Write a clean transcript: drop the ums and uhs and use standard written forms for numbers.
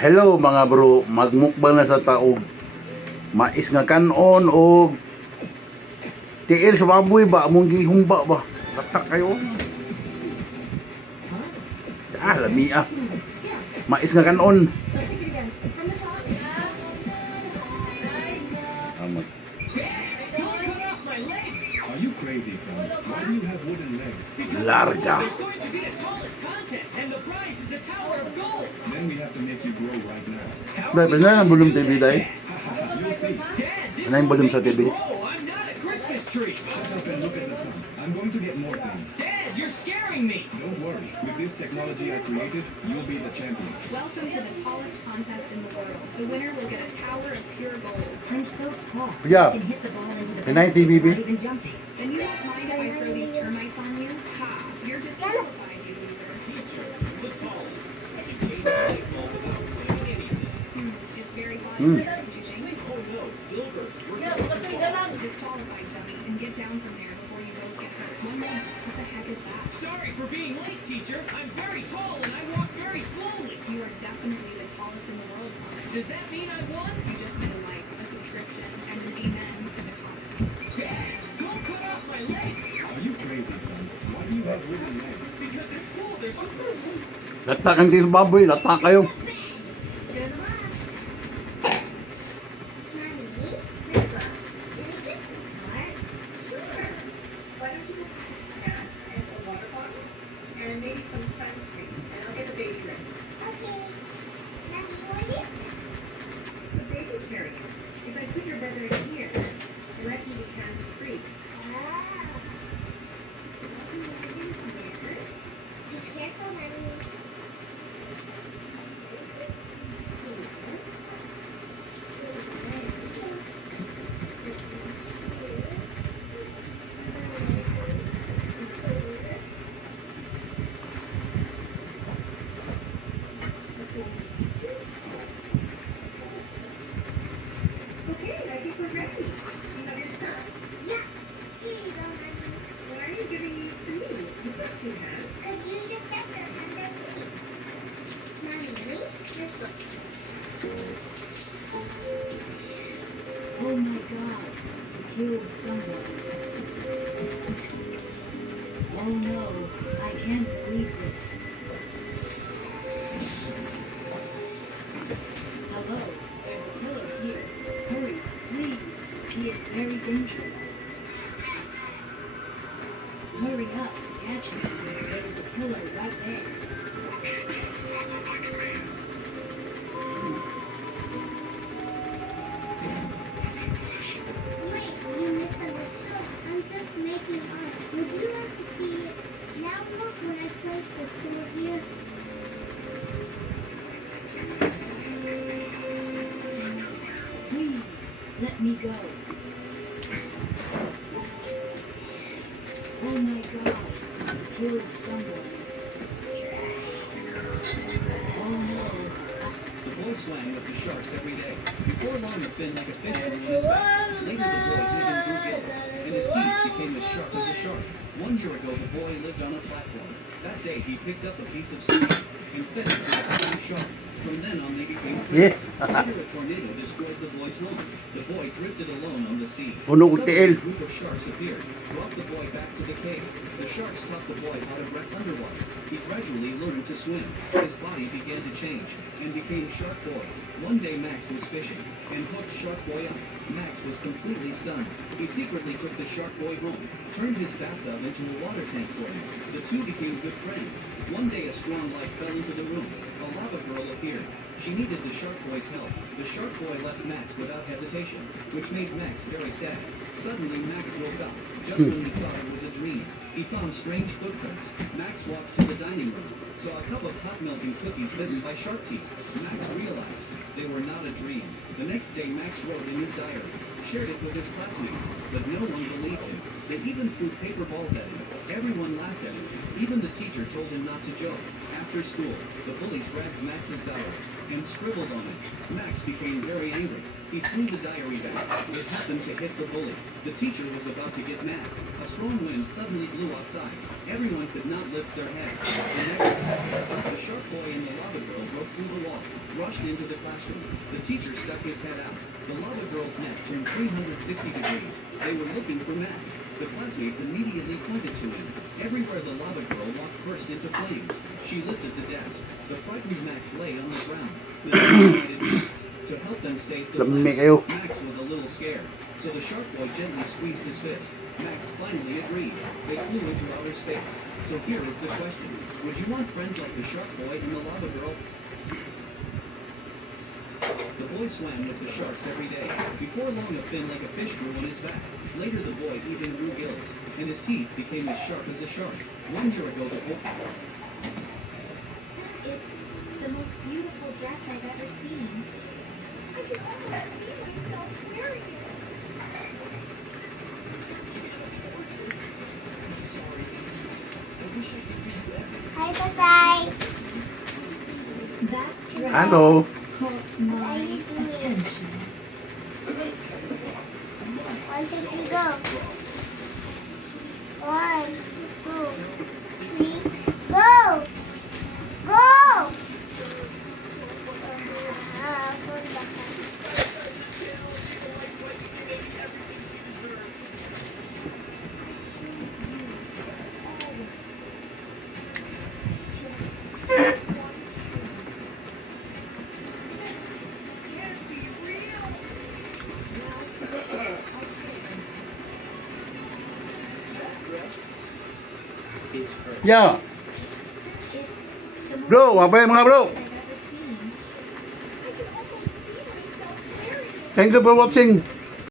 Hello mga bro, magmukbang na sa taog. Mais nga kanon o tiil sa baboy ba? Among gihumba ba? Tatak kayo. Lami ah. Mais nga kanon. Amot. Are you crazy, son? Why do you have wooden legs? Larga. There's going to be a tallest contest, and the prize is a tower of gold. Then we have to make you grow right now. Dahil pa na ang bulong TV dahil. You'll see. Dad, this Ano yung volume sa TV? Oh, I'm not a Christmas tree. Shut up and look at the sun. I'm going to get more things. Dad, you're scaring me. Don't worry. With this technology I created, you'll be the champion. Welcome to the tallest contest in the world. The winner will get a tower of pure gold. I'm so tall. Yeah. I can hit the ball into the Can I see, basket BB? without even jumping. Then you won't mind if I throw these termites on you? Ha! You're just terrified, you loser. It's very hot. Hmm. Don't you think? Oh no, Silver. Disqualified, dummy, and get down from there before you both get hurt. Mom, what the heck is that? Sorry for being late, teacher. I'm very tall and I walk very slowly. You are definitely the tallest in the world, Mom. Does that mean I won? You just need a like, a subscription, and an amen in the comments. Dad, don't cut off my legs. Are you crazy, son? Why do you have wooden legs? Because at school there's Latak ang tiil sa baboy, latak kayo. And maybe some sunscreen. And I'll get the baby ready. It's a baby carrier. If I put your brother in here, I reckon he hands free. Okay, I think we're ready. You have your stuff? Why are you giving these to me? You've got two hands. Oh my god, I killed someone. Oh no, I can't believe this. Hello, there's a killer here. Hurry, please. He is very dangerous. Hurry up, catch him. There is a killer right there. Please, let me go. Oh my god, I killed someone. Oh no. The boy swam with the sharks every day. Before long, the fin like a fish grew in his back. Later, the boy even grew gills, and his teeth became as sharp as a shark. 1 year ago, the boy lived on a platform. That day, he picked up a piece of stone and fed it to a tiny shark. From then on, they became friends. Later, a tornado destroyed the boy's home. The boy drifted alone on the sea. Puno ko Suddenly, tiil. a group of sharks appeared, brought the boy back to the cave. The sharks taught the boy how to breath underwater. He gradually learned to swim. His body began to change and became Shark Boy. One day Max was fishing and hooked Shark Boy up. Max was completely stunned. He secretly took the Shark Boy home, turned his bathtub into a water tank for him. The two became good friends. One day a strong light fell into the room. A lava girl appeared. She needed the Shark Boy's help. The Shark Boy left Max without hesitation, which made Max very sad. Suddenly Max woke up, just when he thought it was a dream. He found strange footprints. Max walked to the dining room, saw a cup of hot milk and cookies bitten by shark teeth. Max realized they were not a dream. The next day Max wrote in his diary, shared it with his classmates, but no one believed him. They even threw paper balls at him. Everyone laughed at him. Even the teacher told him not to joke. After school, the bullies grabbed Max's diary and scribbled on it. Max became very angry. He threw the diary back. It happened to hit the bully. The teacher was about to get mad. A strong wind suddenly blew outside. Everyone could not lift their heads. The next second, the shark boy and the lava girl broke through the wall. rushed into the classroom. The teacher stuck his head out. The lava girl's neck turned 360 degrees. They were looking for Max. The classmates immediately pointed to him. Everywhere the lava girl walked burst into flames. She lifted the desk. The frightened Max lay on the ground. The teacher guided Max. To help them stay to the Lamig left, kayo. Max was a little scared. So the shark boy gently squeezed his fist. Max finally agreed. They flew into outer space. So here is the question. Would you want friends like the shark boy and the lava girl? The boy swam with the sharks every day. Before long, a fin like a fish grew on his back. Later, the boy even grew gills, and his teeth became as sharp as a shark. 1 year ago, the boy... It's the most beautiful dress I've ever seen. I can almost see myself wearing it. Hi, bye-bye. That dress Hello. caught my attention. Where did you go? 1, 2, 3, go! Go! Yeah. It's the most Bro, apa yang mga bro? I've ever seen. I can almost see myself wearing it. Thank you for watching.